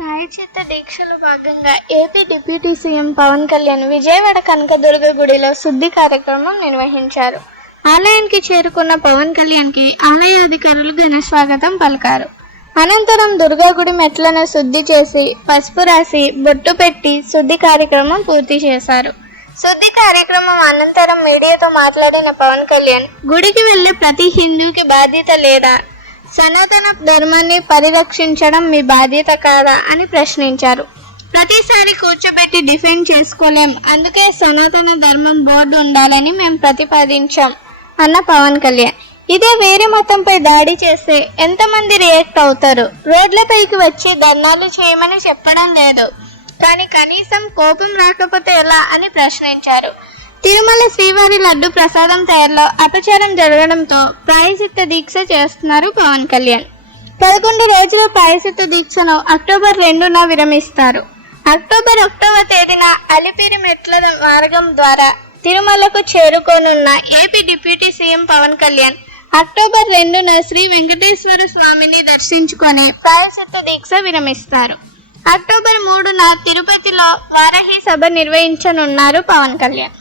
ప్రాయశ్చిత్త దీక్షలో భాగంగా AP deputy CM Pawan Kalyan Vijayawada Kanakadurga గుడిలో శుద్ధి కార్యక్రమం నిర్వహించారు. ఆలయానికి చేరుకున్న పవన్ కళ్యాణ్కి ఆలయ అధికారులు ఘన స్వాగతం పలికారు. అనంతరం దుర్గా గుడి మెట్లను శుద్ధి చేసి పసుపు రాసి బొట్టు పెట్టి శుద్ధి కార్యక్రమం పూర్తి చేశారు. శుద్ధి కార్యక్రమం అనంతరం మీడియాతో మాట్లాడిన పవన్ కళ్యాణ్ గుడికి వెళ్లే ప్రతి హిందూకి బాధ్యత లేదా, సనాతన ధర్మాన్ని పరిరక్షించడం మీ బాధ్యత కాదా అని ప్రశ్నించారు. ప్రతిసారి కూర్చోబెట్టి డిఫెండ్ చేసుకోలేం, అందుకే సనాతన ధర్మం బోర్డు ఉండాలని మేము ప్రతిపాదించాం అన్న పవన్ కళ్యాణ్, ఇదే వేరే మతంపై దాడి చేస్తే ఎంతమంది రియాక్ట్ అవుతారు? రోడ్లపైకి వచ్చి ధర్నాలు చేయమని చెప్పడం లేదు, కానీ కనీసం కోపం రాకపోతే ఎలా అని ప్రశ్నించారు. తిరుమల శ్రీవారి లడ్డు ప్రసాదం తయారులో అపచారం జరగడంతో ప్రాయశ్చిత్త దీక్ష చేస్తున్నారు పవన్ కళ్యాణ్. 11 రోజుల ప్రాయశ్చిత్త దీక్షను అక్టోబర్ 2న విరమిస్తారు. అక్టోబర్ 1వ తేదీన అలిపిరి మెట్ల మార్గం ద్వారా తిరుమలకు చేరుకోనున్న AP deputy CM Pawan Kalyan October 2న శ్రీ వెంకటేశ్వర స్వామిని దర్శించుకొని ప్రాయశ్చిత్త దీక్ష విరమిస్తారు. అక్టోబర్ 3న తిరుపతిలో వారాహి సభ నిర్వహించనున్నారు పవన్ కళ్యాణ్.